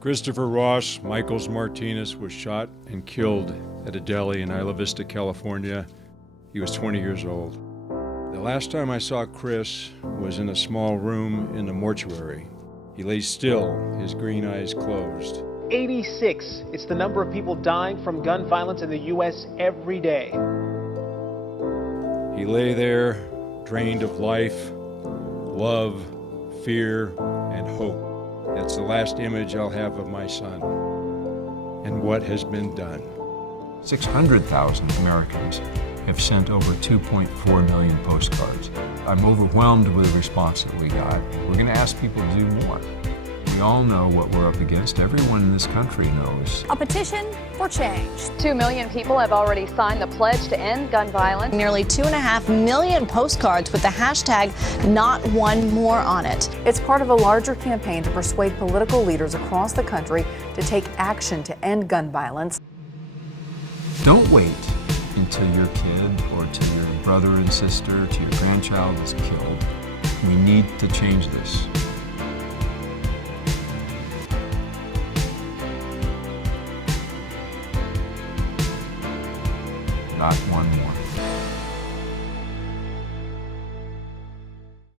Christopher Ross Michaels Martinez was shot and killed at a deli in Isla Vista, California. He was 20 years old. The last time I saw Chris was in a small room in the mortuary. He lay still, his green eyes closed. 86. It's the number of people dying from gun violence in the U.S. every day. He lay there, drained of life, love, fear, and hope. That's the last image I'll have of my son and what has been done. 600,000 Americans have sent over 2.4 million postcards. I'm overwhelmed with the response that we got. We're going to ask people to do more. We all know what we're up against. Everyone in this country knows. A petition for change. 2 million people have already signed the pledge to end gun violence. Nearly 2.5 million postcards with the hashtag Not One More on it. It's part of a larger campaign to persuade political leaders across the country to take action to end gun violence. Don't wait until your kid or to your brother and sister, to your grandchild is killed. We need to change this. Not one more.